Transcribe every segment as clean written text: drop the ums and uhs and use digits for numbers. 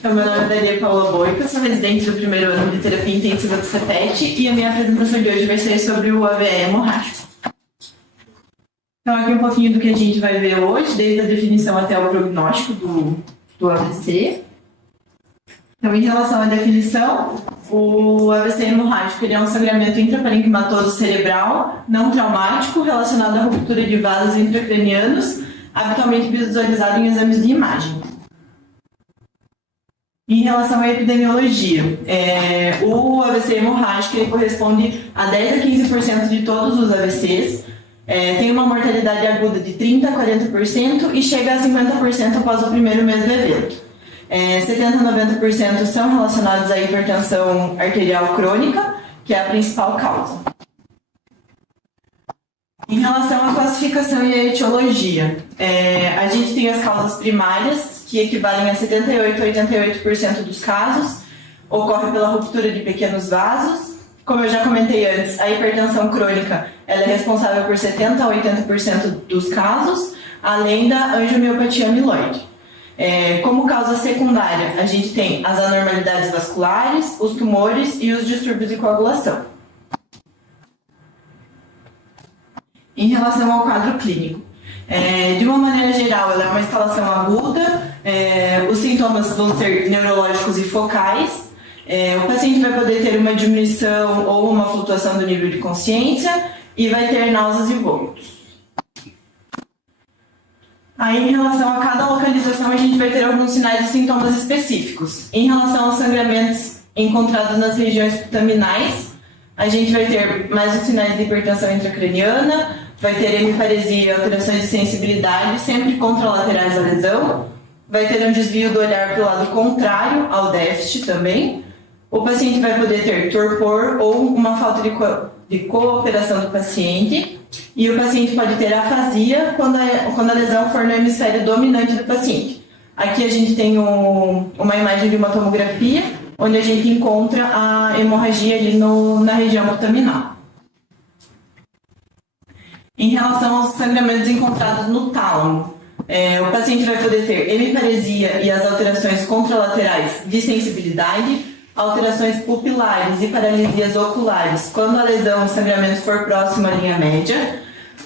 Então, meu nome é Daria Paula Boica, sou residente do primeiro ano de terapia intensiva do CEPET e a minha apresentação de hoje vai ser sobre o AVE hemorrágico. Então, aqui um pouquinho do que a gente vai ver hoje, desde a definição até o prognóstico do AVC. Então, em relação à definição, o AVC hemorrágico ele é um sangramento intraparenquimatoso cerebral não traumático relacionado à ruptura de vasos intracranianos, habitualmente visualizado em exames de imagem. Em relação à epidemiologia, o AVC hemorrágico ele corresponde a 10 a 15% de todos os AVCs, tem uma mortalidade aguda de 30 a 40% e chega a 50% após o primeiro mês do evento. 70 a 90% são relacionados à hipertensão arterial crônica, que é a principal causa. Em relação à classificação e à etiologia, a gente tem as causas primárias, que equivalem a 78 a 88% dos casos, ocorre pela ruptura de pequenos vasos. Como eu já comentei antes, a hipertensão crônica ela é responsável por 70 a 80% dos casos, além da angiomiopatia amiloide. Como causa secundária, a gente tem as anormalidades vasculares, os tumores e os distúrbios de coagulação. Em relação ao quadro clínico, de uma maneira geral, ela é uma escalação aguda, os sintomas vão ser neurológicos e focais, o paciente vai poder ter uma diminuição ou uma flutuação do nível de consciência e vai ter náuseas e vômitos. Aí, em relação a cada localização, a gente vai ter alguns sinais e sintomas específicos. Em relação aos sangramentos encontrados nas regiões putaminais, a gente vai ter mais os sinais de hipertensão intracraniana, vai ter hemiparesia e alterações de sensibilidade, sempre contralaterais à lesão, vai ter um desvio do olhar para o lado contrário ao déficit também. O paciente vai poder ter torpor ou uma falta de cooperação do paciente, e o paciente pode ter afasia quando a lesão for no hemisfério dominante do paciente. Aqui a gente tem uma imagem de uma tomografia, onde a gente encontra a hemorragia ali na região putaminal. Em relação aos sangramentos encontrados no tálamo, o paciente vai poder ter hemiparesia e as alterações contralaterais de sensibilidade, alterações pupilares e paralisias oculares quando a lesão, o sangramento for próximo à linha média.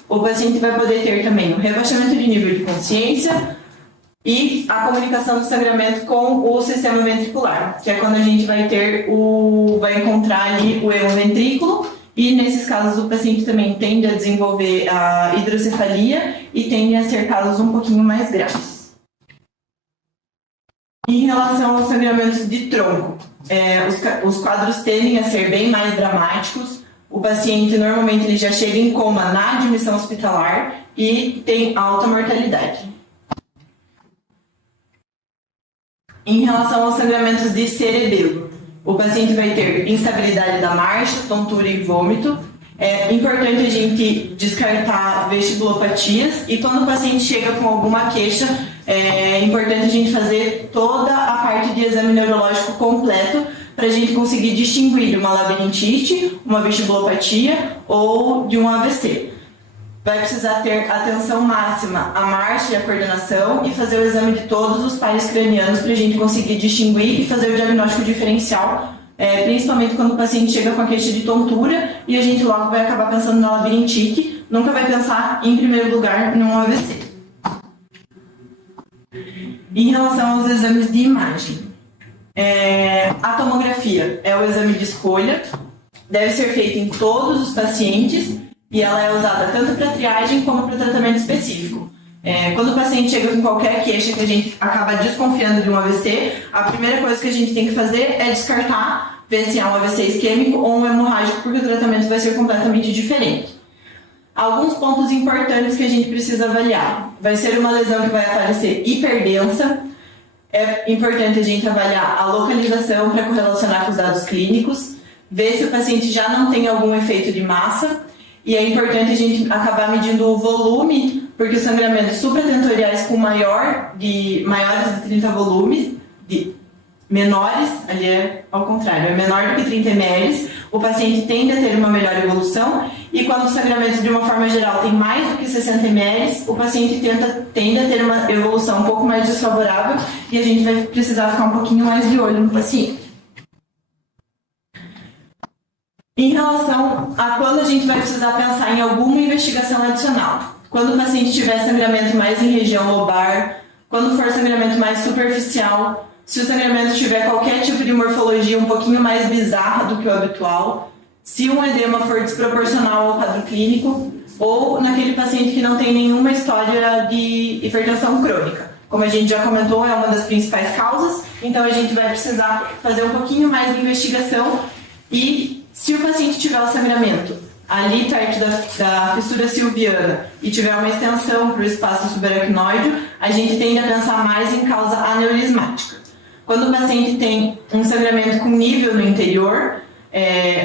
O paciente vai poder ter também o rebaixamento de nível de consciência e a comunicação do sangramento com o sistema ventricular, que é quando a gente vai encontrar ali o hemoventrículo, e nesses casos o paciente também tende a desenvolver a hidrocefalia e tende a ser casos um pouquinho mais graves. Em relação aos sangramentos de tronco, os quadros tendem a ser bem mais dramáticos. O paciente normalmente ele já chega em coma na admissão hospitalar e tem alta mortalidade. Em relação aos sangramentos de cerebelo, o paciente vai ter instabilidade da marcha, tontura e vômito. É importante a gente descartar vestibulopatias e quando o paciente chega com alguma queixa, é importante a gente fazer toda a parte de exame neurológico completo para a gente conseguir distinguir de uma labirintite, uma vestibulopatia ou de um AVC. Vai precisar ter atenção máxima à marcha e à coordenação e fazer o exame de todos os pares cranianos para a gente conseguir distinguir e fazer o diagnóstico diferencial, principalmente quando o paciente chega com a queixa de tontura e a gente logo vai acabar pensando na labirintite, nunca vai pensar em primeiro lugar num AVC. Em relação aos exames de imagem, a tomografia é o exame de escolha, deve ser feita em todos os pacientes e ela é usada tanto para triagem como para tratamento específico. Quando o paciente chega com qualquer queixa que a gente acaba desconfiando de um AVC, a primeira coisa que a gente tem que fazer é descartar, ver se é um AVC isquêmico ou um hemorrágico, porque o tratamento vai ser completamente diferente. Alguns pontos importantes que a gente precisa avaliar. Vai ser uma lesão que vai aparecer hiperdensa. É importante a gente avaliar a localização para correlacionar com os dados clínicos, ver se o paciente já não tem algum efeito de massa, e é importante a gente acabar medindo o volume, porque os sangramentos supratentoriais com maiores de 30 volumes, menores, ali é ao contrário, é menor do que 30 ml, o paciente tende a ter uma melhor evolução, e quando o sangramento de uma forma geral tem mais do que 60 ml, o paciente tende a ter uma evolução um pouco mais desfavorável e a gente vai precisar ficar um pouquinho mais de olho no paciente. Em relação a quando a gente vai precisar pensar em alguma investigação adicional, quando o paciente tiver sangramento mais em região lobar, quando for sangramento mais superficial, se o sangramento tiver qualquer tipo de morfologia um pouquinho mais bizarra do que o habitual, se um edema for desproporcional ao quadro clínico, ou naquele paciente que não tem nenhuma história de hipertensão crônica. Como a gente já comentou, é uma das principais causas, então a gente vai precisar fazer um pouquinho mais de investigação. E se o paciente tiver o sangramento ali perto da fissura silviana e tiver uma extensão para o espaço subaracnoide, a gente tende a pensar mais em causa aneurismática. Quando o paciente tem um sangramento com nível no interior,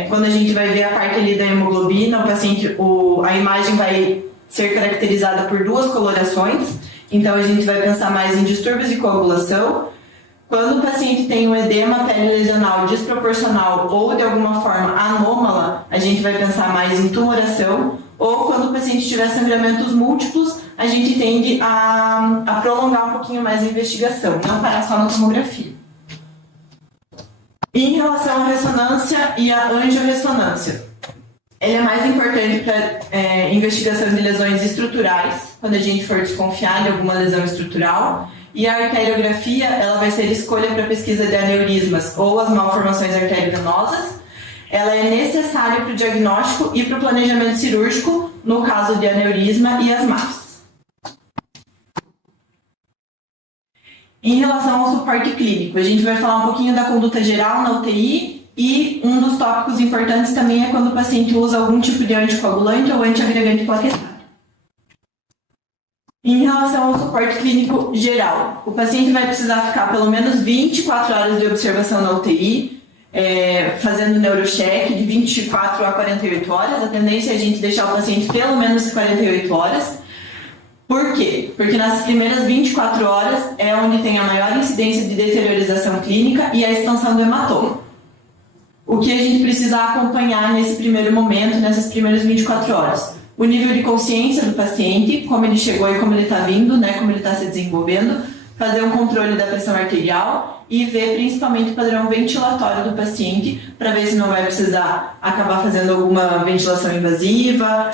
quando a gente vai ver a parte ali da hemoglobina, a imagem vai ser caracterizada por duas colorações, então a gente vai pensar mais em distúrbios de coagulação. Quando o paciente tem um edema perilesional desproporcional ou de alguma forma anômala, a gente vai pensar mais em tumoração, ou quando o paciente tiver sangramentos múltiplos, a gente tende a prolongar um pouquinho mais a investigação, não parar só na tomografia. Em relação à ressonância e à angiorressonância, ele é mais importante para investigação de lesões estruturais, quando a gente for desconfiar de alguma lesão estrutural, e a arteriografia ela vai ser escolha para pesquisa de aneurismas ou as malformações arteriovenosas. Ela é necessária para o diagnóstico e para o planejamento cirúrgico, no caso de aneurisma e as MAFs. Em relação ao suporte clínico, a gente vai falar um pouquinho da conduta geral na UTI e um dos tópicos importantes também é quando o paciente usa algum tipo de anticoagulante ou antiagregante plaquetário. Em relação ao suporte clínico geral, o paciente vai precisar ficar pelo menos 24 horas de observação na UTI, fazendo neurocheck de 24 a 48 horas. A tendência é a gente deixar o paciente pelo menos 48 horas. Por quê? Porque nas primeiras 24 horas é onde tem a maior incidência de deteriorização clínica e a expansão do hematoma. O que a gente precisa acompanhar nesse primeiro momento, nessas primeiras 24 horas? O nível de consciência do paciente, como ele chegou e como ele está vindo, como ele está se desenvolvendo, fazer um controle da pressão arterial e ver principalmente o padrão ventilatório do paciente, para ver se não vai precisar acabar fazendo alguma ventilação invasiva,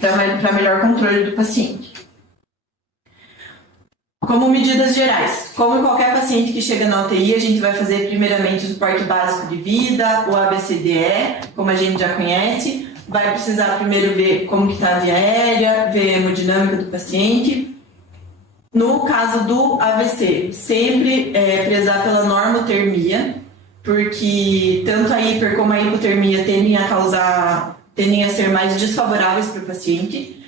para melhor controle do paciente. Como medidas gerais, como qualquer paciente que chega na UTI, a gente vai fazer primeiramente o suporte básico de vida, o ABCDE, como a gente já conhece. Vai precisar primeiro ver como que está a via aérea, ver a hemodinâmica do paciente. No caso do AVC, sempre prezar pela normotermia, porque tanto a hiper como a hipotermia tendem a ser mais desfavoráveis para o paciente.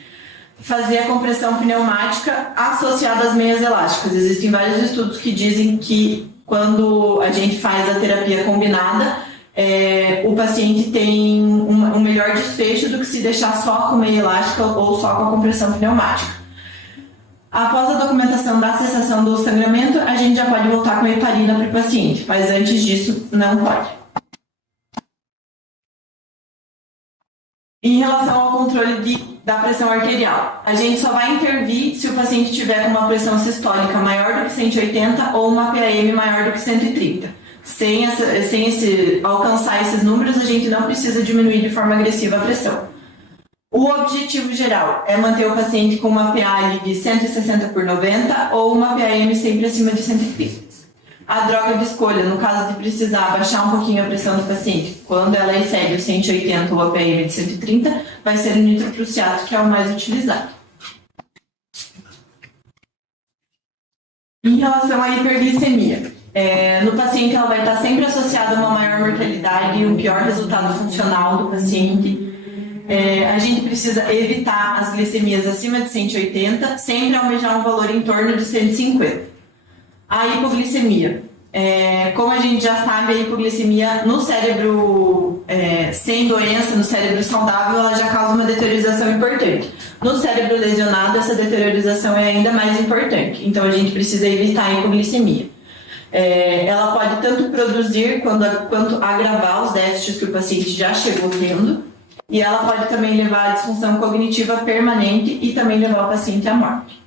Fazer a compressão pneumática associada às meias elásticas. Existem vários estudos que dizem que quando a gente faz a terapia combinada, o paciente tem um melhor desfecho do que se deixar só com meia elástica ou só com a compressão pneumática. Após a documentação da cessação do sangramento, a gente já pode voltar com heparina para o paciente, mas antes disso não pode. Em relação ao controle da pressão arterial, a gente só vai intervir se o paciente tiver uma pressão sistólica maior do que 180 ou uma PAM maior do que 130. Sem alcançar esses números, a gente não precisa diminuir de forma agressiva a pressão. O objetivo geral é manter o paciente com uma PA de 160/90 ou uma PAM sempre acima de 130. A droga de escolha, no caso de precisar baixar um pouquinho a pressão do paciente, quando ela excede os 180 ou a PAM de 130, vai ser o nitroprusiato, que é o mais utilizado. Em relação à hiperglicemia, no paciente ela vai estar sempre associada a uma maior mortalidade e um pior resultado funcional do paciente. A gente precisa evitar as glicemias acima de 180, sempre almejar um valor em torno de 150. A hipoglicemia. Como a gente já sabe, a hipoglicemia no cérebro sem doença, no cérebro saudável, ela já causa uma deteriorização importante. No cérebro lesionado, essa deteriorização é ainda mais importante. Então, a gente precisa evitar a hipoglicemia. Ela pode tanto produzir quanto agravar os déficits que o paciente já chegou tendo, e ela pode também levar à disfunção cognitiva permanente e também levar o paciente à morte.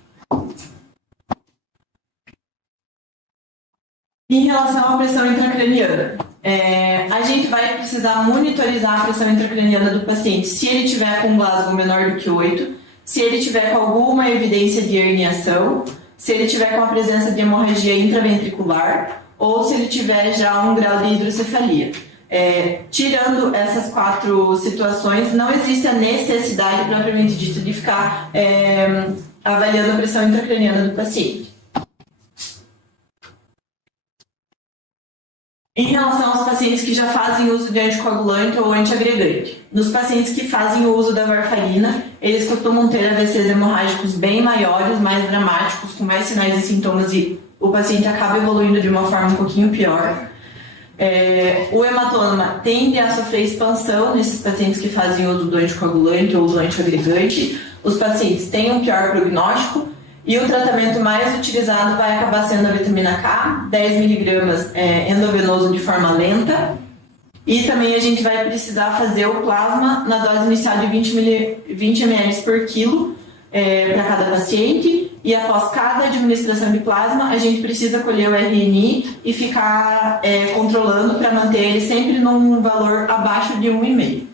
Em relação à pressão intracraniana, a gente vai precisar monitorizar a pressão intracraniana do paciente se ele tiver com um Glasgow menor do que 8, se ele tiver com alguma evidência de herniação, se ele tiver com a presença de hemorragia intraventricular ou se ele tiver já um grau de hidrocefalia. Tirando essas 4 situações, não existe a necessidade propriamente dita de ficar avaliando a pressão intracraniana do paciente. Em relação aos pacientes que já fazem uso de anticoagulante ou antiagregante, nos pacientes que fazem o uso da varfarina, eles costumam ter AVCs hemorrágicos bem maiores, mais dramáticos, com mais sinais e sintomas e o paciente acaba evoluindo de uma forma um pouquinho pior. O hematoma tende a sofrer expansão nesses pacientes que fazem uso do anticoagulante ou do antiagregante. Os pacientes têm um pior prognóstico e o tratamento mais utilizado vai acabar sendo a vitamina K, 10 mg endovenoso de forma lenta. E também a gente vai precisar fazer o plasma na dose inicial de 20 ml por quilo para cada paciente. E após cada administração de plasma, a gente precisa colher o RNI e ficar controlando para manter ele sempre num valor abaixo de 1,5.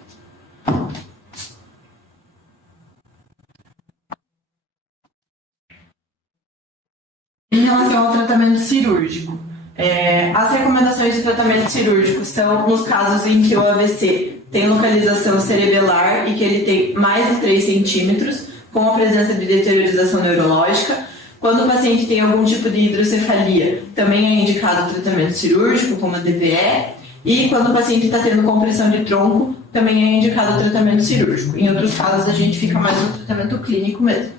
Em relação ao tratamento cirúrgico, as recomendações de tratamento cirúrgico são nos casos em que o AVC tem localização cerebelar e que ele tem mais de 3 centímetros, com a presença de deteriorização neurológica. Quando o paciente tem algum tipo de hidrocefalia, também é indicado o tratamento cirúrgico, como a DVE, e quando o paciente está tendo compressão de tronco, também é indicado o tratamento cirúrgico. Em outros casos, a gente fica mais no tratamento clínico mesmo.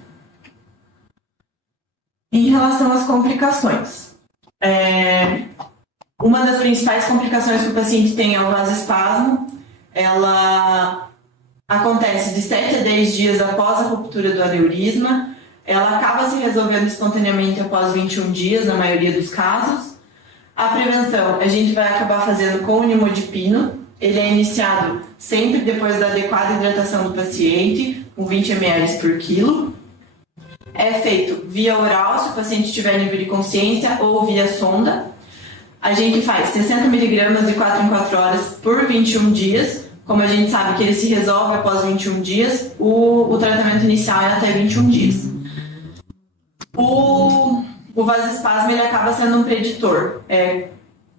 Em relação às complicações, uma das principais complicações que o paciente tem é o vasoespasmo. Ela acontece de 7 a 10 dias após a ruptura do aneurisma. Ela acaba se resolvendo espontaneamente após 21 dias, na maioria dos casos. A prevenção a gente vai acabar fazendo com o nimodipino. Ele é iniciado sempre depois da adequada hidratação do paciente, com 20 ml por quilo. É feito via oral, se o paciente tiver nível de consciência, ou via sonda. A gente faz 60 mg de 4 em 4 horas por 21 dias. Como a gente sabe que ele se resolve após 21 dias, o tratamento inicial é até 21 dias. O vasoespasmo ele acaba sendo um preditor.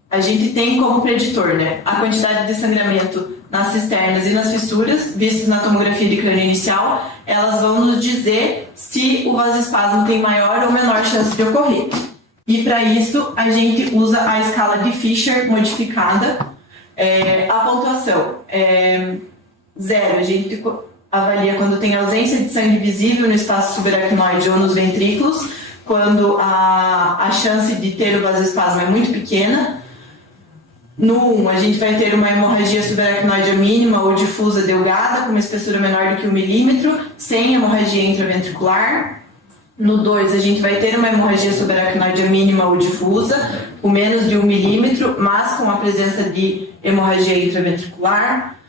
A gente tem como preditor, né, a quantidade de sangramento nas cisternas e nas fissuras, vistas na tomografia de crânio inicial, elas vão nos dizer se o vasoespasmo tem maior ou menor chance de ocorrer. E para isso, a gente usa a escala de Fisher modificada. A pontuação 0, a gente avalia quando tem ausência de sangue visível no espaço subaracnoide ou nos ventrículos, quando a chance de ter o vasoespasmo é muito pequena. No 1, a gente vai ter uma hemorragia subaracnoide mínima ou difusa delgada, com uma espessura menor do que 1 milímetro, sem hemorragia intraventricular. No 2, a gente vai ter uma hemorragia subaracnoide mínima ou difusa, com menos de 1 milímetro, mas com a presença de hemorragia intraventricular.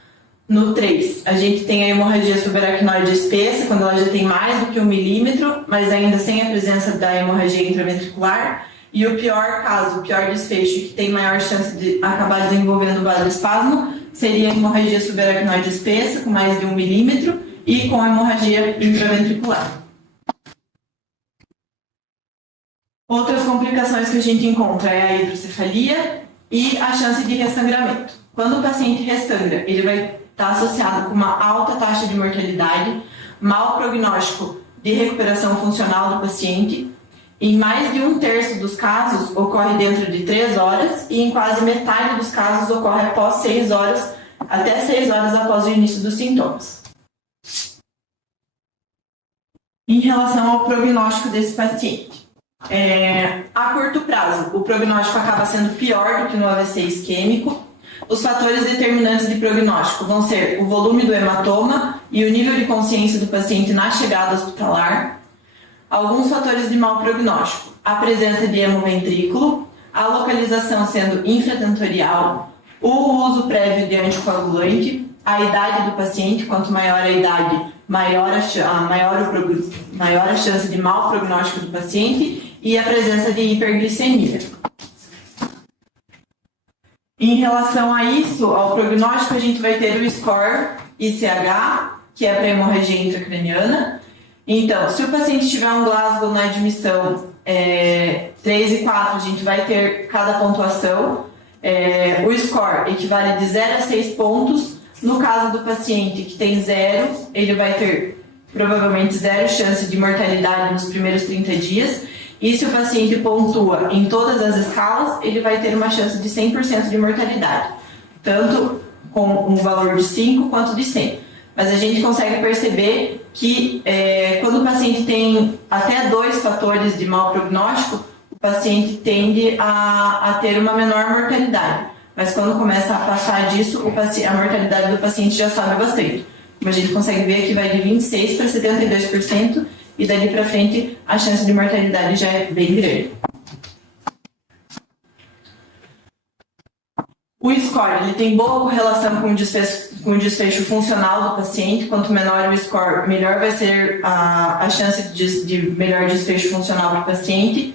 No 3, a gente tem a hemorragia subaracnoide espessa, quando ela já tem mais do que 1 milímetro, mas ainda sem a presença da hemorragia intraventricular. E o pior caso, o pior desfecho, que tem maior chance de acabar desenvolvendo vasoespasmo, seria a hemorragia subaracnoide espessa, com mais de 1 milímetro, e com a hemorragia intraventricular. Outras complicações que a gente encontra é a hidrocefalia e a chance de ressangramento. Quando o paciente ressangra, ele vai estar associado com uma alta taxa de mortalidade, mau prognóstico de recuperação funcional do paciente. Em mais de 1/3 dos casos, ocorre dentro de 3 horas e em quase metade dos casos ocorre após 6 horas, até 6 horas após o início dos sintomas. Em relação ao prognóstico desse paciente, a curto prazo, o prognóstico acaba sendo pior do que no AVC isquêmico. Os fatores determinantes de prognóstico vão ser o volume do hematoma e o nível de consciência do paciente na chegada hospitalar. Alguns fatores de mau prognóstico: a presença de hemoventrículo, a localização sendo infratentorial, o uso prévio de anticoagulante, a idade do paciente, quanto maior a idade, maior a chance de mau prognóstico do paciente e a presença de hiperglicemia. Em relação a isso, ao prognóstico, a gente vai ter o score ICH, que é para hemorragia intracraniana. Então, se o paciente tiver um Glasgow na admissão 3 e 4, a gente vai ter cada pontuação. O score equivale de 0 a 6 pontos. No caso do paciente que tem 0, ele vai ter provavelmente 0 chance de mortalidade nos primeiros 30 dias. E se o paciente pontua em todas as escalas, ele vai ter uma chance de 100% de mortalidade, tanto com um valor de 5 quanto de 100. Mas a gente consegue perceber que quando o paciente tem até 2 fatores de mau prognóstico, o paciente tende a ter uma menor mortalidade. Mas quando começa a passar disso, a mortalidade do paciente já sobe bastante. Como a gente consegue ver aqui, vai de 26% para 72%, e dali para frente a chance de mortalidade já é bem grande. O score ele tem boa correlação com o desfecho funcional do paciente. Quanto menor o score, melhor vai ser a chance de melhor desfecho funcional do paciente.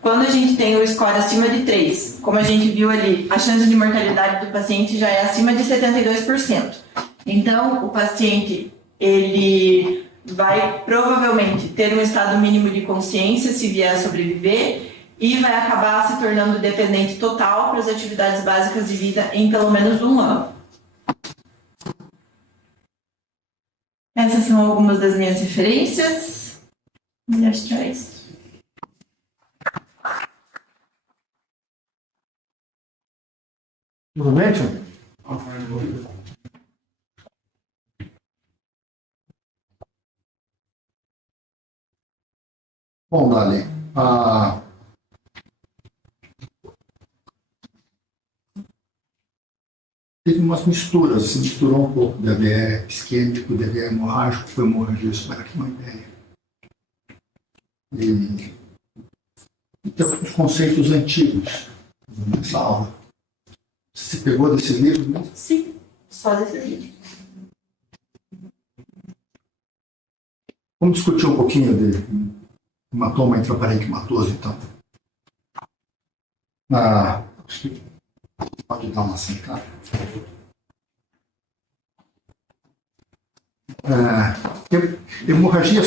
Quando a gente tem o score acima de 3, como a gente viu ali, a chance de mortalidade do paciente já é acima de 72%. Então, o paciente ele vai provavelmente ter um estado mínimo de consciência se vier a sobreviver e vai acabar se tornando dependente total para as atividades básicas de vida em pelo menos 1 ano. Essas são algumas das minhas referências. E acho que é isso. Tudo bem, tio? Bom, Dali, teve umas misturas, se misturou um pouco de AVE isquêmico, de AVE hemorrágico, foi hemorragia subaracnoideia. E tem alguns conceitos antigos nessa aula. Você pegou desse livro mesmo? Sim, só desse livro. Vamos discutir um pouquinho de hematoma intraparenquimatoso, então. Acho que pode dar uma sentada. Hemorragia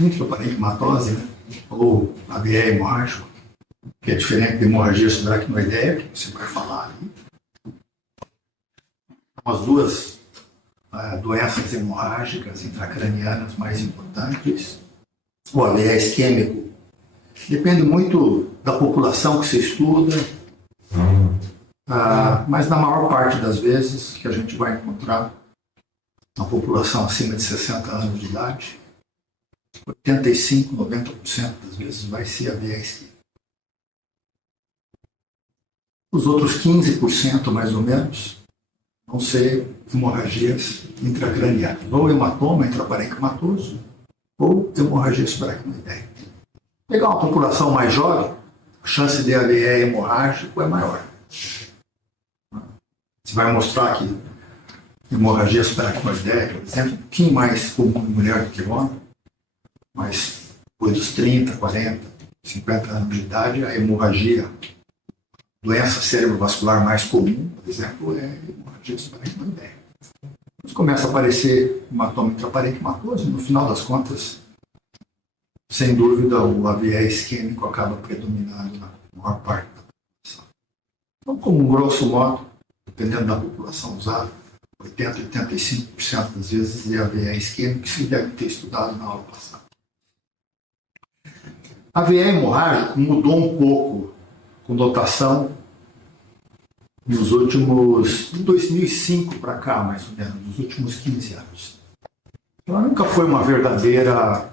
intraparenquimatose, né? Ou AVE hemorrágico, que é diferente de hemorragia subaracnoideia, que você vai falar ali. São as duas doenças hemorrágicas intracranianas mais importantes. O AVE isquêmico depende muito da população que se estuda, mas na maior parte das vezes que a gente vai encontrar uma população acima de 60 anos de idade, 85%, 90% das vezes vai ser AVE isquêmico. Os outros 15%, mais ou menos, vão ser hemorragias intracranianas, ou hematoma intraparenquimatoso, ou hemorragia subaracnoideia. Pegar uma população mais jovem, a chance de AVE hemorrágico é maior. Você vai mostrar que hemorragia subaracnoideia, por exemplo, um pouquinho mais comum em mulher do que homem, mas depois dos 30, 40, 50 anos de idade, a hemorragia, doença cerebrovascular mais comum, por exemplo, é hemorragia subaracnoideia. Mas começa a aparecer hematoma intraparenquimatoso e, no final das contas, sem dúvida, o AVE isquêmico acaba predominando na maior parte da população. Então, como um grosso modo, dependendo da população usada, 80% a 85% das vezes é AVE isquêmico, que se deve ter estudado na aula passada. AVE hemorrágico mudou um pouco com dotação nos últimos, de 2005 para cá, mais ou menos, nos últimos 15 anos. Ela nunca foi uma verdadeira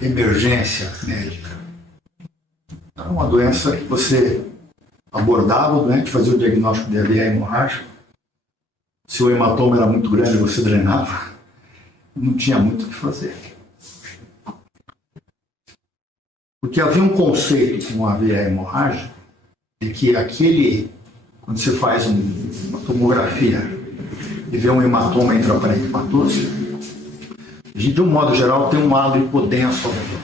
emergência médica. Era uma doença que você abordava o doente, fazia o diagnóstico de AVE hemorrágico. Se o hematoma era muito grande, você drenava. Não tinha muito o que fazer. Porque havia um conceito com o AVE hemorrágico de que quando você faz uma tomografia e vê um hematoma intraparenquimatoso, a gente, de um modo geral, tem um halo hipodenso ao redor.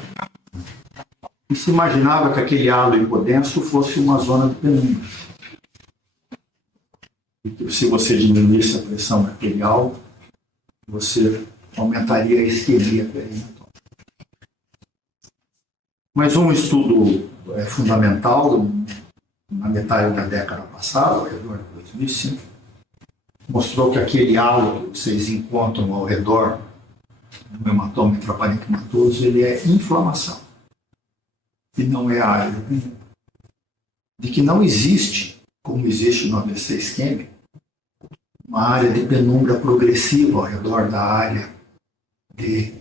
E se imaginava que aquele halo hipodenso fosse uma zona de penumbra. E se você diminuísse a pressão arterial, você aumentaria a isquemia perineal. Mas um estudo fundamental, na metade da década passada, ao redor de 2005, mostrou que aquele halo que vocês encontram ao redor do hematoma intraparenquimatoso, ele é inflamação. E não é a área da penumbra. De que não existe, como existe no AVC isquêmico, uma área de penumbra progressiva ao redor da área de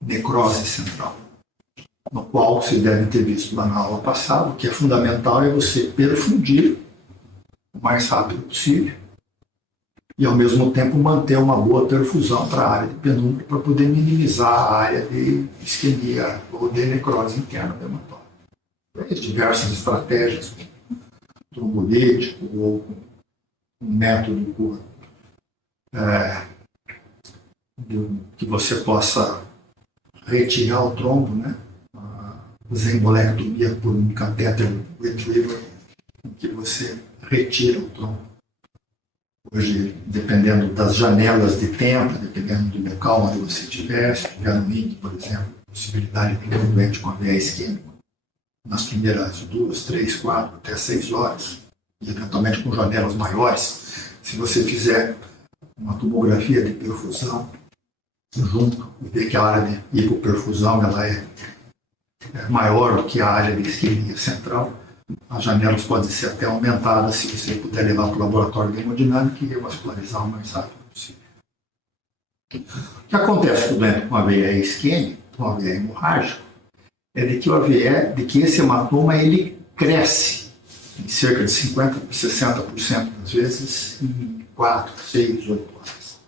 necrose central, no qual você deve ter visto lá na aula passada, que é fundamental é você perfundir o mais rápido possível e, ao mesmo tempo, manter uma boa perfusão para a área de penumbra para poder minimizar a área de isquemia ou de necrose interna do hematoma. Tem diversas estratégias, trombolítico ou um método que você possa retirar o trombo, né? Embolectomia por um catéter retriever, em que você retira o trombo. Hoje, dependendo das janelas de tempo, dependendo do local onde você estiver, se estiver no INC, por exemplo, a possibilidade de ter um doente com AVE isquêmico nas primeiras 2, 3, 4, até 6 horas, e eventualmente com janelas maiores, se você fizer uma tomografia de perfusão junto e ver que a área de hipoperfusão ela é maior do que a área de isquemia central, as janelas podem ser até aumentadas se você puder levar para o laboratório de hemodinâmica e revascularizar o mais rápido possível. O que acontece com o doente com AVE isquêmico, com AVE hemorrágico, é de que esse hematoma ele cresce em cerca de 50% a 60% das vezes em 4, 6, 8 horas.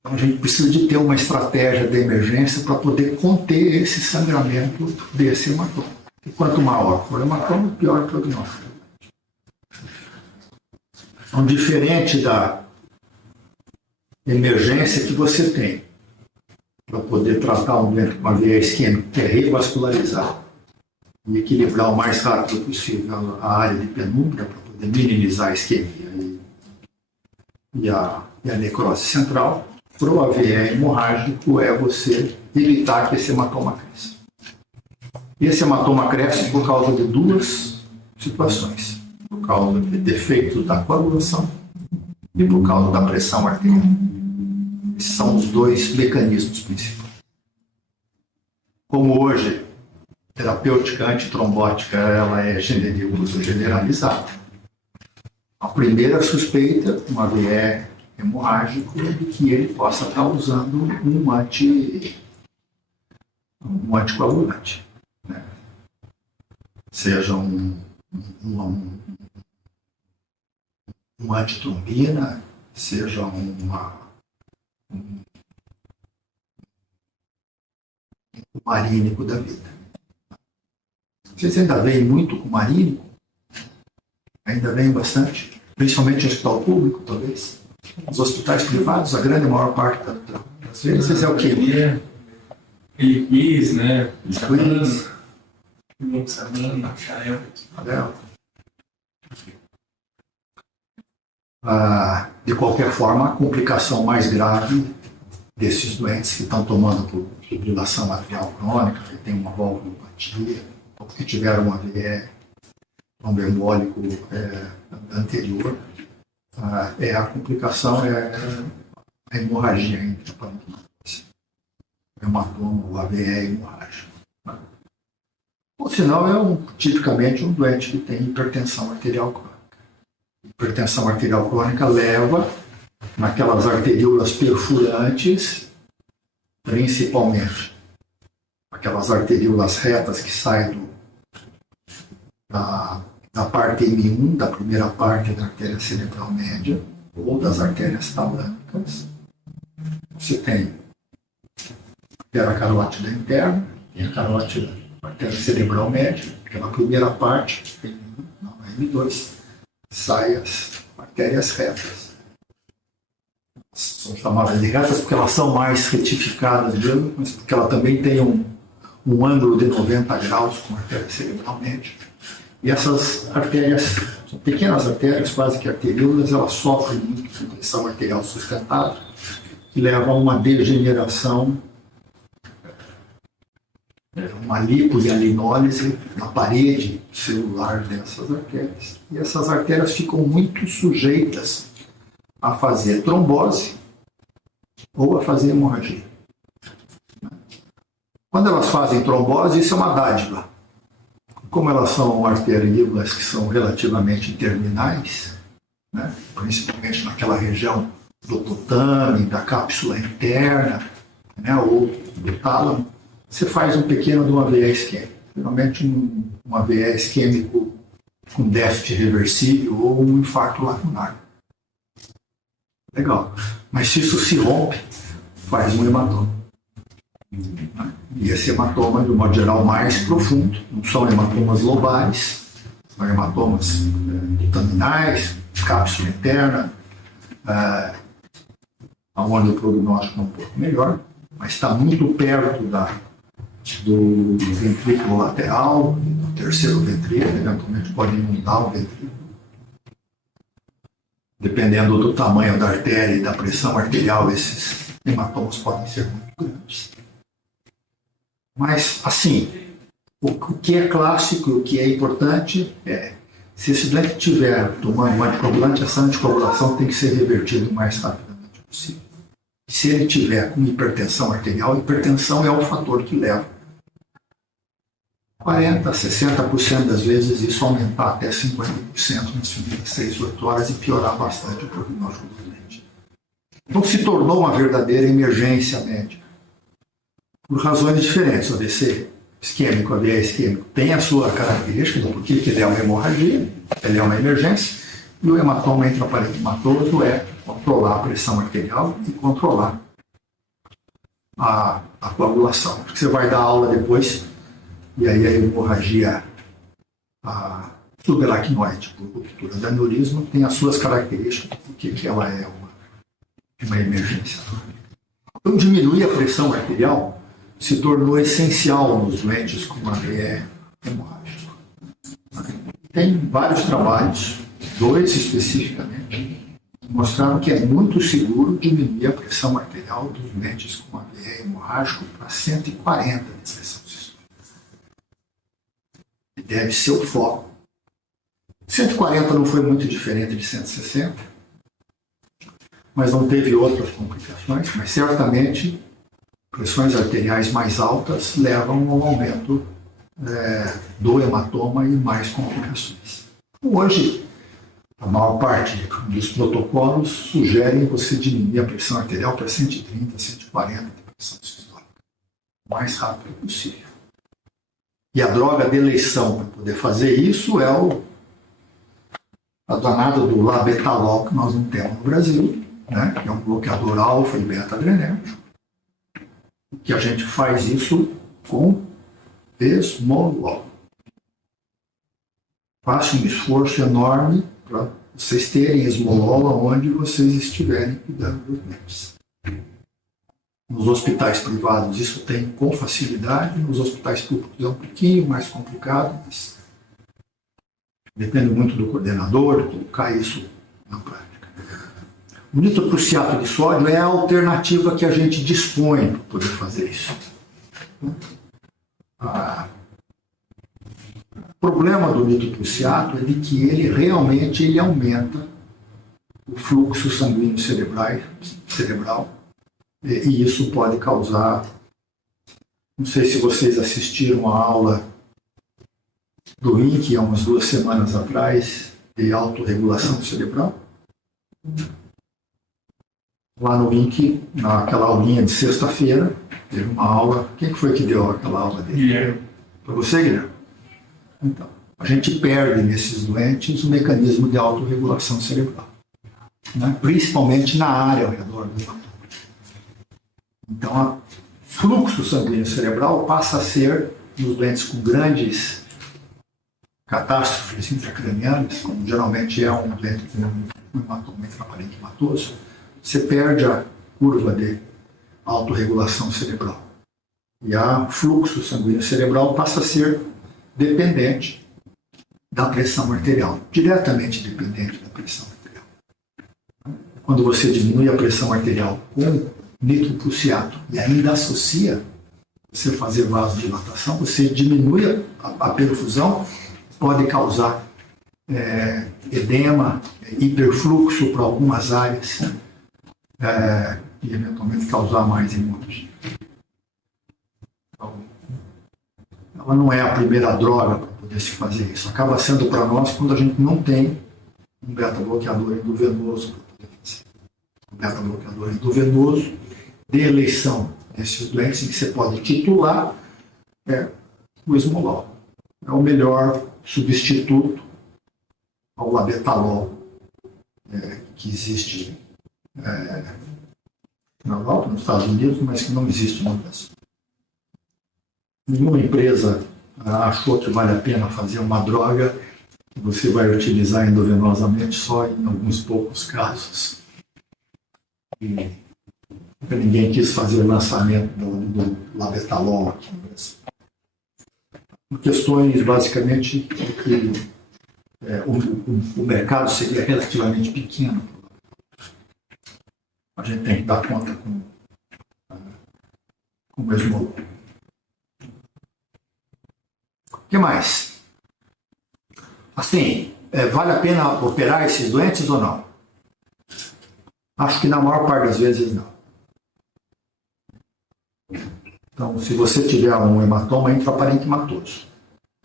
Então a gente precisa de ter uma estratégia de emergência para poder conter esse sangramento desse hematoma. E quanto maior for o hematoma, pior o prognóstico. Então, diferente da emergência que você tem para poder tratar um doente com AVE isquêmico, que é revascularizar e equilibrar o mais rápido possível a área de penumbra para poder minimizar a isquemia e a necrose central, para o AVE hemorrágico é você evitar que esse hematoma cresça. Esse hematoma cresce por causa de duas situações. Por causa de defeitos da coagulação e por causa da pressão arterial. Esses são os dois mecanismos principais. Como hoje, terapêutica antitrombótica ela é de uso generalizado, a primeira suspeita, um AVE hemorrágico, é de que ele possa estar usando um anticoagulante. Né? Seja um antitrombina, seja um marínico da vida. Vocês ainda veem muito com marínico? Ainda veem bastante? Principalmente no hospital público, talvez? Os hospitais privados, a grande maior parte das vezes é o quê? Feliz, né? Quiz. De qualquer forma, a complicação mais grave desses doentes que estão tomando por fibrilação atrial crônica, que tem uma valvulopatia, ou que tiveram um AVE tromboembólico anterior, a complicação é a hemorragia intraparenquimatosa, o hematoma, o AVE hemorrágico. Ou senão tipicamente um doente que tem hipertensão arterial crônica. Hipertensão arterial crônica leva naquelas arteríolas perfurantes, principalmente aquelas arteríolas retas que saem da parte M1, da primeira parte da artéria cerebral média, ou das artérias talâmicas. Você tem a artéria carótida interna e a carótida artéria cerebral média, aquela primeira parte, não, M2, sai as artérias retas. São chamadas de retas porque elas são mais retificadas, mas porque ela também tem um ângulo de 90 graus com a artéria cerebral média. E essas artérias, são pequenas artérias, quase que arteríolas, elas sofrem muito com pressão arterial sustentada, que leva a uma degeneração, uma lipoialinólise na parede celular dessas artérias. E essas artérias ficam muito sujeitas a fazer trombose ou a fazer hemorragia. Quando elas fazem trombose, isso é uma dádiva. Como elas são arteríolas que são relativamente terminais, né, principalmente naquela região do tutame, da cápsula interna, né, ou do tálamo, você faz um pequeno de um AVE isquêmico. Geralmente um AVE isquêmico com déficit reversível ou um infarto lacunar. Legal. Mas se isso se rompe, faz um hematoma. E esse hematoma, de um modo geral, mais profundo. Não são hematomas lobares, são hematomas tutaminais, cápsula interna, onde o prognóstico é um pouco melhor, mas está muito perto do ventrículo lateral, do terceiro ventrículo, eventualmente pode inundar o ventrículo. Dependendo do tamanho da artéria e da pressão arterial, esses hematomas podem ser muito grandes. Mas, assim, o que é clássico e o que é importante é, se esse doente estiver tomando um anticoagulante, essa anticoagulação tem que ser revertida o mais rapidamente possível. Se ele tiver com hipertensão arterial, hipertensão é o fator que leva 40%, 60% das vezes isso aumentar até 50% nas primeiras 6, 8 horas e piorar bastante o prognóstico do doente. Então se tornou uma verdadeira emergência médica. Por razões diferentes, o AVC isquêmico, o AVE isquêmico tem a sua característica, porque ele é uma hemorragia, ele é uma emergência, e o hematoma intraparenquimatoso é controlar a pressão arterial e controlar a coagulação. Porque você vai dar aula depois, e aí a hemorragia subaracnoide, por ruptura de aneurisma, tem as suas características, porque ela é uma emergência. Então, diminuir a pressão arterial se tornou essencial nos doentes com AVE hemorrágico. Tem vários trabalhos, 2 especificamente, que mostraram que é muito seguro diminuir a pressão arterial dos doentes com AVE hemorrágico para 140 de pressão sistólica. E deve ser o foco. 140 não foi muito diferente de 160, mas não teve outras complicações, mas certamente pressões arteriais mais altas levam ao aumento do hematoma e mais complicações. Hoje, a maior parte dos protocolos sugerem você diminuir a pressão arterial para 130, 140 de pressão sistólica, o mais rápido possível. E a droga de eleição para poder fazer isso é a danada do labetalol, que nós não temos no Brasil, né, que é um bloqueador alfa e beta-adrenérgico, que a gente faz isso com esmolol. Faça um esforço enorme para vocês terem esmolol onde vocês estiverem cuidando dos doentes. Nos hospitais privados isso tem com facilidade, nos hospitais públicos é um pouquinho mais complicado, mas depende muito do coordenador, colocar isso na prática. O nitroprusiato de sódio é a alternativa que a gente dispõe para poder fazer isso. O problema do nitroprusiato é de que ele realmente aumenta o fluxo sanguíneo cerebral e isso pode causar... Não sei se vocês assistiram a aula do INC há umas 2 semanas atrás de autorregulação cerebral. Lá no INC, naquela aulinha de sexta-feira, teve uma aula. Quem foi que deu aquela aula dele? Guilherme. Foi você, Guilherme? Então, a gente perde nesses doentes o mecanismo de autorregulação cerebral, né? Principalmente na área ao redor do hematoma. Então, o fluxo sanguíneo cerebral passa a ser nos doentes com grandes catástrofes intracranianas, como geralmente é um doente com um hematoma intraparenquimatoso, você perde a curva de autorregulação cerebral. E o fluxo sanguíneo cerebral passa a ser dependente da pressão arterial, diretamente dependente da pressão arterial. Quando você diminui a pressão arterial com nitroprusiato e ainda associa você fazer vasodilatação, você diminui a perfusão, pode causar edema, hiperfluxo para algumas áreas e eventualmente causar mais hemorragia. Então, ela não é a primeira droga para poder se fazer isso. Acaba sendo para nós quando a gente não tem um beta-bloqueador endovenoso para poder fazer. Um beta-bloqueador endovenoso de eleição desses doentes em que você pode titular o esmolol. É o melhor substituto ao labetalol que existe na Europa, nos Estados Unidos, mas que não existe no Brasil. Nenhuma empresa achou que vale a pena fazer uma droga que você vai utilizar endovenosamente só em alguns poucos casos. E ninguém quis fazer o lançamento do labetalol aqui no Brasil. Questões, basicamente, que o mercado seria relativamente pequeno. A gente tem que dar conta com o mesmo. O que mais? Assim, vale a pena operar esses doentes ou não? Acho que na maior parte das vezes não. Então, se você tiver um hematoma intraparenquimatoso,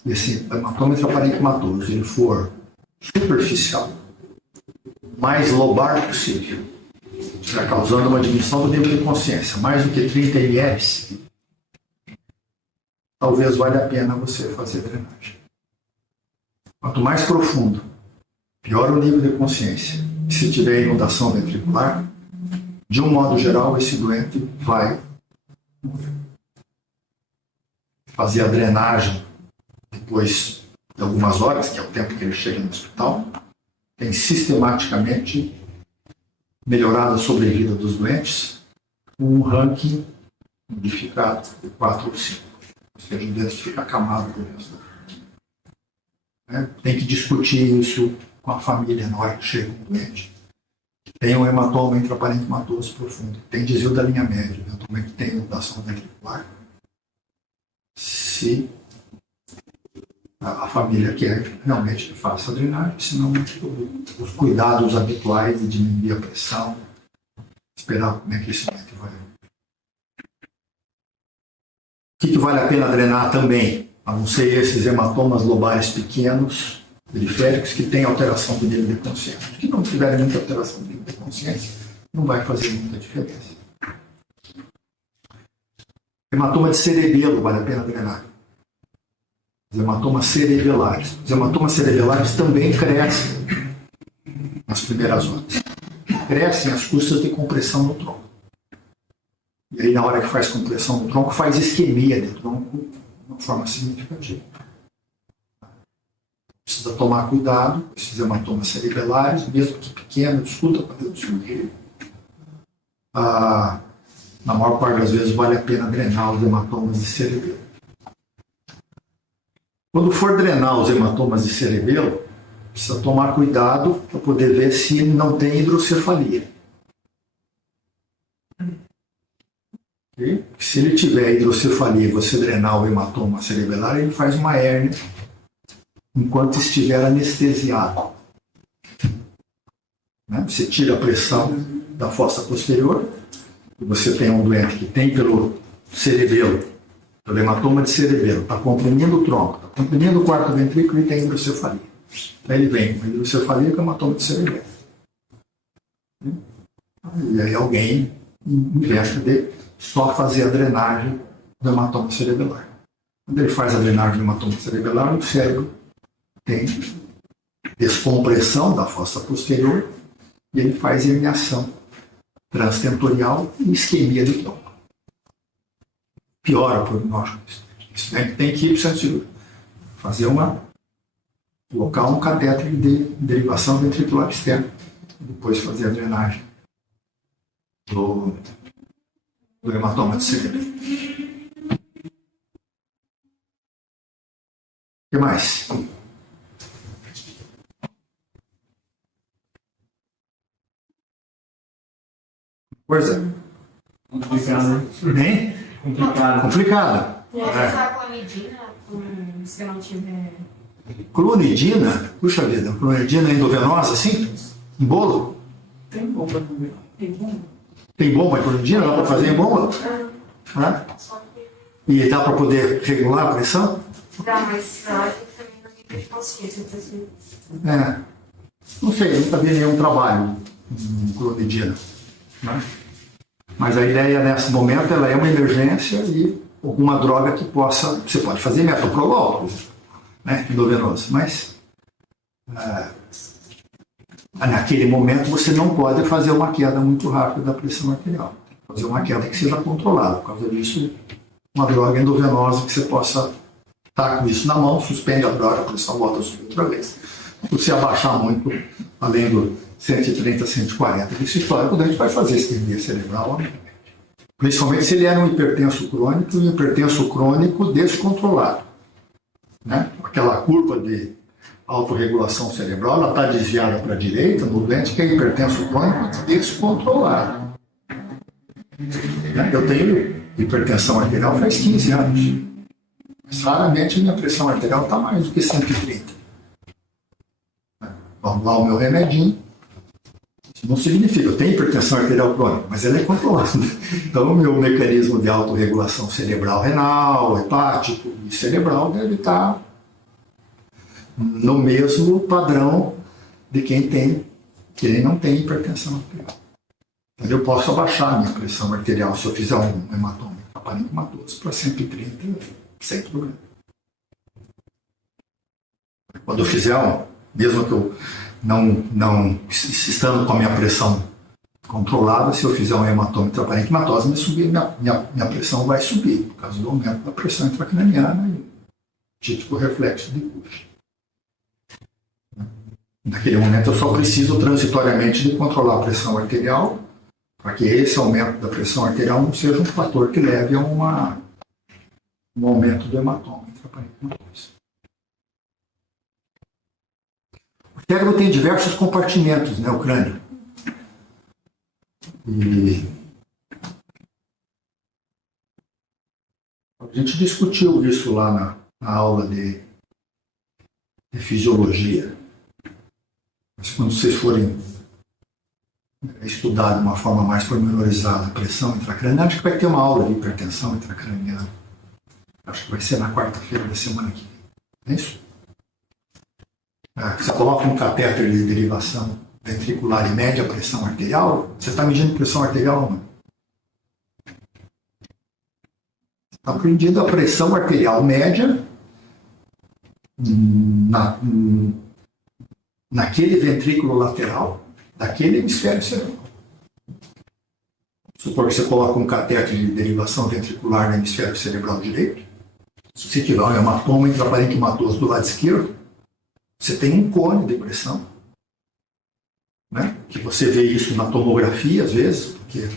esse hematoma intraparenquimatoso ele for superficial, mais lobar possível, está causando uma diminuição do nível de consciência, mais do que 30 ml, talvez valha a pena você fazer drenagem. Quanto mais profundo, pior o nível de consciência. E se tiver inundação ventricular, de um modo geral, esse doente vai morrer. Fazer a drenagem depois de algumas horas, que é o tempo que ele chega no hospital, tem sistematicamente melhorado a sobrevida dos doentes com um ranking modificado de 4 ou 5. Ou seja, o doente fica acamado por isso. Tem que discutir isso com a família na hora que chega um doente. Tem um hematoma intraparenquimatoso profundo, tem desvio da linha média, eventualmente tem inundação ventricular. Se a família quer realmente que faça a drenagem, senão os cuidados habituais de diminuir a pressão, esperar como é que esse doente vai. O que vale a pena drenar também, a não ser esses hematomas lobares pequenos, periféricos, que têm alteração do nível de consciência. Os que não tiverem muita alteração do nível de consciência, não vai fazer muita diferença. Hematoma de cerebelo vale a pena drenar. Os hematomas cerebelares. Os hematomas cerebelares também crescem nas primeiras horas. Crescem às custas de compressão no tronco. E aí, na hora que faz compressão no tronco, faz isquemia de tronco de uma forma significativa. Precisa tomar cuidado com esses hematomas cerebelares, mesmo que pequenos, escuta para Deus surgir. Na maior parte das vezes vale a pena drenar os hematomas de cerebelo. Quando for drenar os hematomas de cerebelo, precisa tomar cuidado para poder ver se ele não tem hidrocefalia. Okay? Se ele tiver hidrocefalia e você drenar o hematoma cerebelar, ele faz uma hérnia enquanto estiver anestesiado. Você tira a pressão da fossa posterior, e você tem um doente que tem pelo cerebelo, pelo hematoma de cerebelo, está comprimindo o tronco, está comprimindo o quarto ventrículo e tem hidrocefalia. Aí ele vem com hidrocefalia com hematoma de cerebelo. E aí alguém investe de só fazer a drenagem do hematoma cerebelar. Quando ele faz a drenagem do hematoma cerebelar, o cérebro tem descompressão da fossa posterior e ele faz herniação transtentorial e isquemia do tronco. Piora o prognóstico. Estudante tem que ir para o centro cirúrgico, colocar um catéter de derivação ventricular externa, depois fazer a drenagem do hematoma de cérebro. O que mais? Coisa? Complicado, né? Bem Complicado. complicada. Pode usar clonidina se não tiver. Clonidina, puxa vida, clonidina endovenosa, assim? Em bolo? Tem bomba também. Tem bomba em clonidina? Dá para fazer em bomba? Né? Só que E dá para poder regular a pressão? dá, mas na hora que também não nível de consciência, por exemplo. É. Não sei, nunca vi nenhum trabalho em clonidina. Né? Mas a ideia nesse momento ela é uma emergência e alguma droga que possa. Você pode fazer metoprolol, por exemplo, né? Endovenoso, mas naquele momento você não pode fazer uma queda muito rápida da pressão arterial. Fazer uma queda que seja controlada. Por causa disso, uma droga endovenosa que você possa estar com isso na mão, suspende a droga, a pressão volta a subir outra vez. Se você abaixar muito, além do 130, 140 desse histórico, o doente vai fazer isquemia cerebral, principalmente se ele é um hipertenso crônico e um hipertenso crônico descontrolado. Né? Aquela curva de autorregulação cerebral, ela está desviada para a direita, no doente que é hipertenso crônico descontrolado. Eu tenho hipertensão arterial faz 15 anos. Mas raramente a minha pressão arterial está mais do que 130. Vamos lá o meu remedinho. Isso não significa, eu tenho hipertensão arterial crônica, mas ela é controlada. Então o meu mecanismo de autorregulação cerebral renal, hepático e cerebral deve estar no mesmo padrão de quem não tem hipertensão arterial. Então eu posso abaixar a minha pressão arterial se eu fizer um hematoma parenquimatoso para 130, sem problema. Quando eu fizer mesmo que eu não estando com a minha pressão controlada, se eu fizer um hematoma intraparenquimatose, minha pressão vai subir, por causa do aumento da pressão intracraniana e típico reflexo de Cushing. Naquele momento eu só preciso transitoriamente de controlar a pressão arterial, para que esse aumento da pressão arterial não seja um fator que leve a um aumento do hematoma intraparenquimatose. O cérebro tem diversos compartimentos, né, o crânio. E a gente discutiu isso lá na aula de fisiologia. Mas quando vocês forem estudar de uma forma mais pormenorizada a pressão intracraniana, acho que vai ter uma aula de hipertensão intracraniana. Acho que vai ser na quarta-feira da semana que vem. É isso? Você coloca um catéter de derivação ventricular e mede a pressão arterial, você está medindo pressão arterial, não? Você está medindo a pressão arterial média naquele ventrículo lateral daquele hemisfério cerebral. Supor que você coloca um catéter de derivação ventricular no hemisfério cerebral direito. Se você tiver um hematoma intraparenquimatoso do lado esquerdo, você tem um cone de pressão, né? Que você vê isso na tomografia às vezes, porque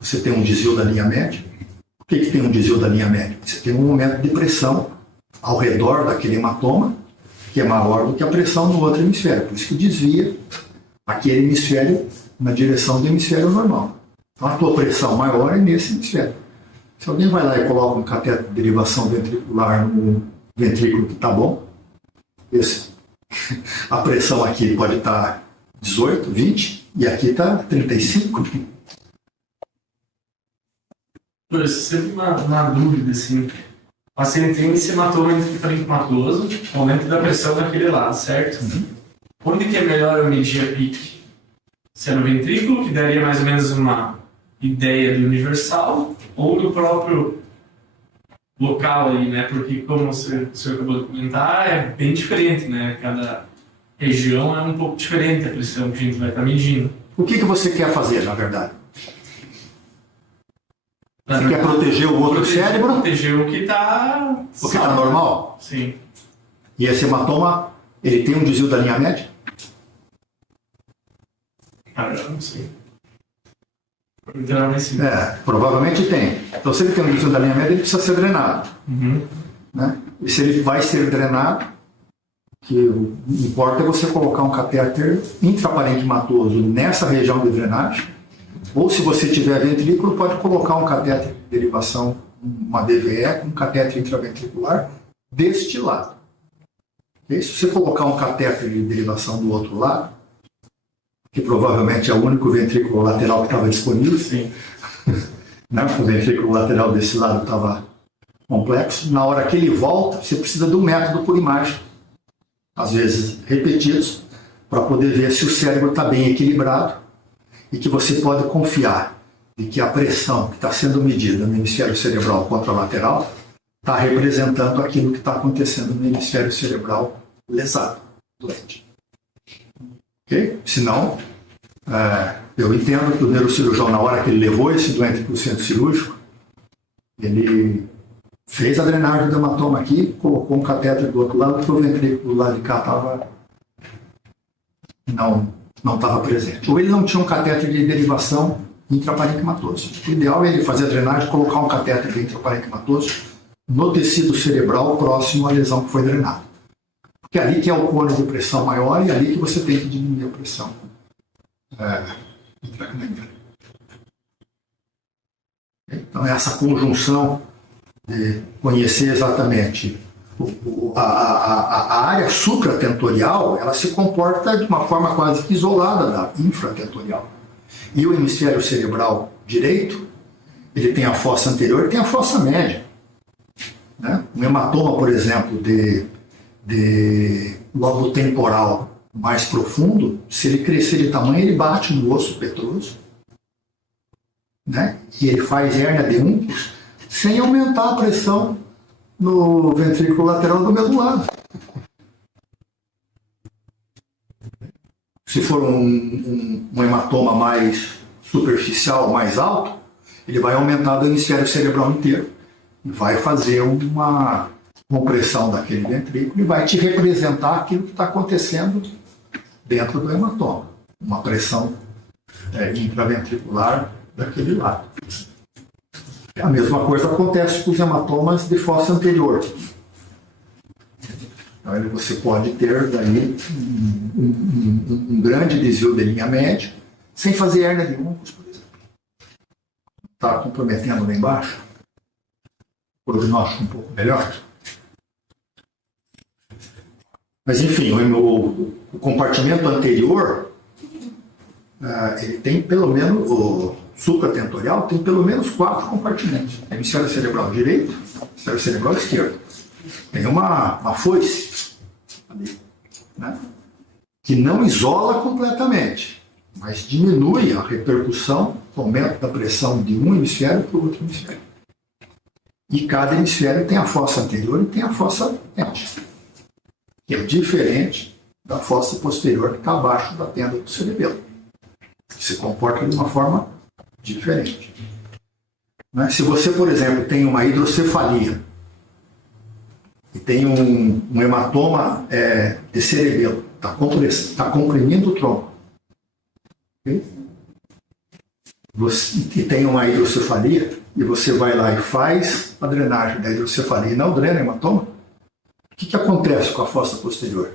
você tem um desvio da linha média. Por que tem um desvio da linha média? Você tem um aumento de pressão ao redor daquele hematoma, que é maior do que a pressão no outro hemisfério. Por isso que desvia aquele hemisfério na direção do hemisfério normal. Então a tua pressão maior é nesse hemisfério. Se alguém vai lá e coloca um cateter de derivação ventricular no ventrículo que está bom, a pressão aqui pode estar 18, 20 e aqui está 35. Por isso, sempre uma dúvida, assim. O paciente tem esse hematoma intraparenquimatoso, aumento da pressão naquele lado, certo? Onde que é melhor eu medir a pique? Se é no ventrículo, que daria mais ou menos uma ideia do universal, ou no próprio local aí, né? Porque, como o senhor acabou de comentar, é bem diferente, né? Cada região é um pouco diferente a pressão que a gente vai estar medindo. O que você quer fazer, na verdade? Você quer proteger o outro cérebro? Proteger o que está normal? Sim. E esse hematoma, ele tem um desvio da linha média? Ah, eu não sei. Literalmente sim. Provavelmente tem. Então, se ele tem um desvio da linha média, ele precisa ser drenado. Né? E se ele vai ser drenado, o que importa é você colocar um catéter intraparenquimatoso nessa região de drenagem, ou se você tiver ventrículo, pode colocar um catéter de derivação, uma DVE, um catéter intraventricular deste lado. E se você colocar um catéter de derivação do outro lado, que provavelmente é o único ventrículo lateral que estava disponível, Sim. Né? O ventrículo lateral desse lado estava complexo. Na hora que ele volta, você precisa de um método por imagem, às vezes repetidos, para poder ver se o cérebro está bem equilibrado e que você pode confiar de que a pressão que está sendo medida no hemisfério cerebral contralateral está representando aquilo que está acontecendo no hemisfério cerebral lesado, doente. Okay? Senão, eu entendo que o neurocirurgião, na hora que ele levou esse doente para o centro cirúrgico, ele fez a drenagem do hematoma aqui, colocou um catéter do outro lado, porque o ventrículo do lado de cá não estava presente. Ou ele não tinha um catéter de derivação intraparenquimatoso. O ideal é ele fazer a drenagem, colocar um catéter de intraparenquimatoso no tecido cerebral próximo à lesão que foi drenada. Porque é ali que é o cone de pressão maior e é ali que você tem que diminuir a pressão intracraniana. Então, essa conjunção de conhecer exatamente a área supratentorial, ela se comporta de uma forma quase que isolada da infratentorial. E o hemisfério cerebral direito, ele tem a fossa anterior e tem a fossa média. Né? Um hematoma, por exemplo, de lobo temporal mais profundo, se ele crescer de tamanho, ele bate no osso petroso, né? E ele faz hérnia de uncus sem aumentar a pressão no ventrículo lateral do mesmo lado. Se for um hematoma mais superficial, mais alto, ele vai aumentar do hemisfério cerebral inteiro e vai fazer uma compressão daquele ventrículo e vai te representar aquilo que está acontecendo dentro do hematoma. Uma pressão intraventricular daquele lado. A mesma coisa acontece com os hematomas de fossa anterior. Então, você pode ter daí um grande desvio de linha média sem fazer hérnia de uncus, por exemplo. Está comprometendo lá embaixo? O prognóstico um pouco melhor. Mas, enfim, o compartimento anterior, ele tem pelo menos, o supratentorial tem pelo menos 4 compartimentos. Hemisfério cerebral direito, hemisfério cerebral esquerdo. Tem uma foice ali, né? Que não isola completamente, mas diminui a repercussão, o aumento da pressão de um hemisfério para o outro hemisfério. E cada hemisfério tem a fossa anterior e tem a fossa média, que é diferente da fossa posterior que está abaixo da tenda do cerebelo, que se comporta de uma forma diferente. Né? Se você, por exemplo, tem uma hidrocefalia e tem um hematoma de cerebelo, está comprimindo o tronco, okay? E tem uma hidrocefalia, e você vai lá e faz a drenagem da hidrocefalia e não drena o hematoma, o que acontece com a fossa posterior?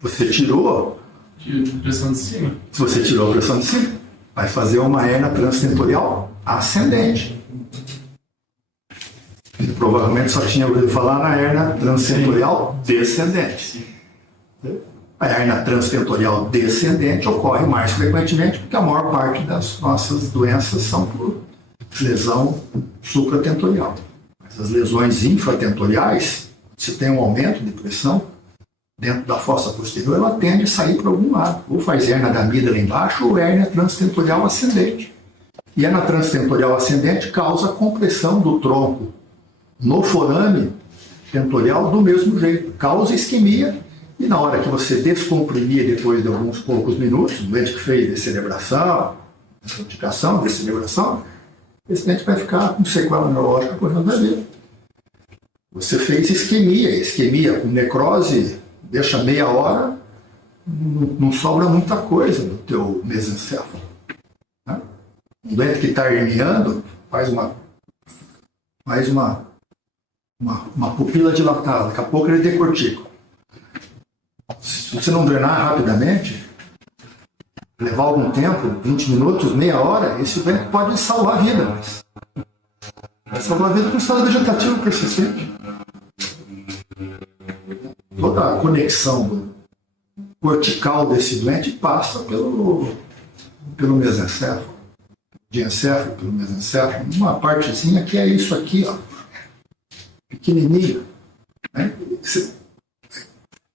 Você tirou pressão de cima. Se você tirou a pressão de cima, vai fazer uma hérnia transtentorial ascendente. Você provavelmente só tinha ouvido falar na hérnia transtentorial descendente. A hérnia transtentorial descendente ocorre mais frequentemente porque a maior parte das nossas doenças são por lesão supratentorial. Mas as lesões infratentoriais, se tem um aumento de pressão dentro da fossa posterior, ela tende a sair para algum lado. Ou faz hérnia da amígdala embaixo ou hérnia transtentorial ascendente. E a hérnia transtentorial ascendente causa compressão do tronco no forame tentorial do mesmo jeito. Causa isquemia E na hora que você descomprimir, depois de alguns poucos minutos, o doente que fez descerebração, descodificação, descerebração, esse doente vai ficar com sequela neurológica por resto da vida. Você fez isquemia com necrose, deixa meia hora, não sobra muita coisa no teu mesencéfalo. Né? Um doente que está herniando faz uma pupila dilatada, daqui a pouco ele decortica. Se você não drenar rapidamente, levar algum tempo, 20 minutos, meia hora, esse doente pode salvar a vida. Mas vai salvar a vida com estado vegetativo persistente. Toda a conexão cortical desse doente passa pelo mesencéfalo, diencéfalo, pelo mesencéfalo, uma partezinha que é isso aqui, ó, pequenininho, né? Se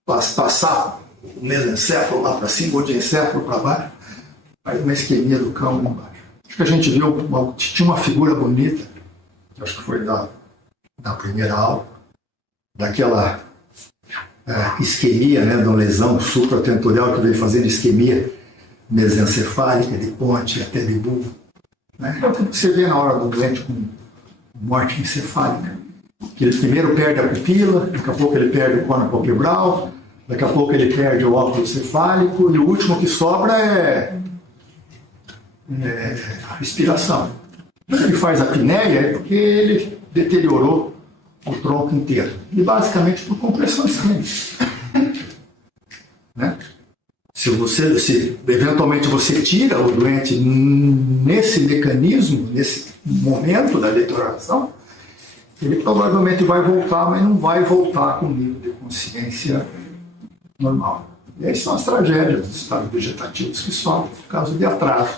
passar o mesencéfalo lá para cima, o diencéfalo para baixo, faz uma isquemia do cão lá embaixo. Acho que a gente viu, tinha uma figura bonita, acho que foi da primeira aula, daquela isquemia, né, de uma lesão supratentorial que veio fazendo isquemia mesencefálica, de ponte até de bulbo. Né? É o que você vê na hora do doente com morte encefálica. Que ele primeiro perde a pupila, daqui a pouco ele perde o córneo palpebral, daqui a pouco ele perde o óculo cefálico, e o último que sobra é a respiração. Quando ele faz a apneia é porque ele deteriorou o tronco inteiro. E basicamente por compressão isquêmica. Né? Se eventualmente você tira o doente nesse mecanismo, nesse momento da deterioração, ele provavelmente vai voltar, mas não vai voltar com o nível de consciência normal. E aí são as tragédias dos estados vegetativos que sofrem por causa de atrasos.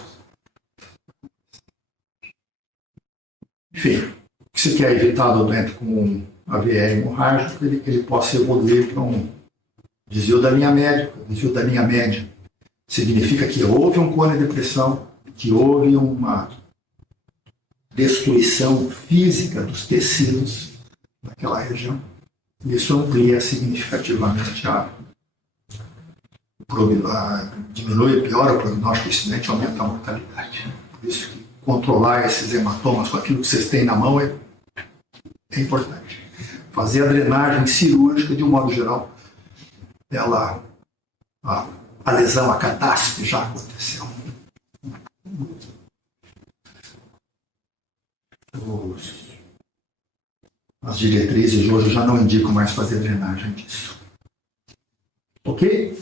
Enfim, o que se quer evitar do doente com AVE hemorrágico é que ele possa evoluir para um desvio da linha média. O desvio da linha média significa que houve um cone de pressão, que houve uma destruição física dos tecidos daquela região. Isso amplia significativamente diminui, piora o prognóstico desse doente, aumenta a mortalidade. Por isso que controlar esses hematomas com aquilo que vocês têm na mão é importante. Fazer a drenagem cirúrgica, de um modo geral, a lesão, a catástrofe já aconteceu. As diretrizes de hoje já não indicam mais fazer drenagem disso. Ok?